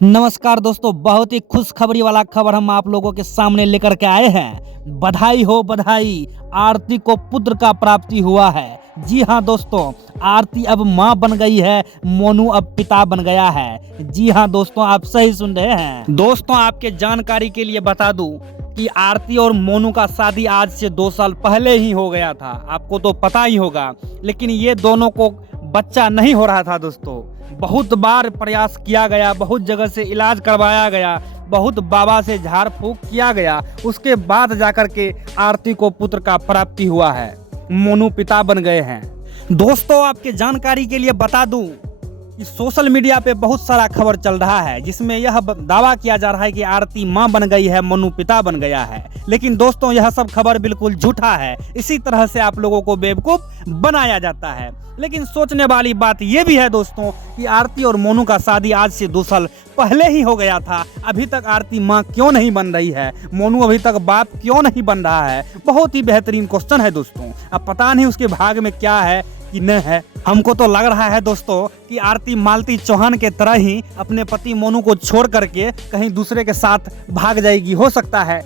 नमस्कार दोस्तों, बहुत ही खुशखबरी वाला खबर हम आप लोगों के सामने लेकर के आए हैं। बधाई हो बधाई, आरती को पुत्र का प्राप्ति हुआ है। जी हाँ दोस्तों, आरती अब माँ बन गई है, मोनू अब पिता बन गया है। जी हाँ दोस्तों, आप सही सुन रहे हैं। दोस्तों, आपके जानकारी के लिए बता दूं कि आरती और मोनू का शादी आज से 2 साल पहले ही हो गया था। आपको तो पता ही होगा, लेकिन ये दोनों को बच्चा नहीं हो रहा था दोस्तों। बहुत बार प्रयास किया गया, बहुत जगह से इलाज करवाया गया, बहुत बाबा से झाड़ फूक किया गया, उसके बाद जाकर के आरती को पुत्र का प्राप्ति हुआ है। मोनू पिता बन गए हैं। दोस्तों, आपके जानकारी के लिए बता दूं कि सोशल मीडिया पे बहुत सारा खबर चल रहा है, जिसमें यह दावा किया जा रहा है कि आरती मां बन गई है, मोनू पिता बन गया है। लेकिन दोस्तों, यह सब खबर बिल्कुल झूठा है। इसी तरह से आप लोगों को बेवकूफ बनाया जाता है। लेकिन सोचने वाली बात यह भी है दोस्तों कि आरती और मोनू का शादी आज से 2 साल पहले ही हो गया था। अभी तक आरती मां क्यों नहीं बन रही है, मोनू अभी तक बाप क्यों नहीं बन रहा है? बहुत ही बेहतरीन क्वेश्चन है दोस्तों। अब पता नहीं उसके भाग में क्या है कि न है। हमको तो लग रहा है दोस्तों कि आरती मालती चौहान के तरह ही अपने पति मोनू को छोड़ करके कहीं दूसरे के साथ भाग जाएगी। हो सकता है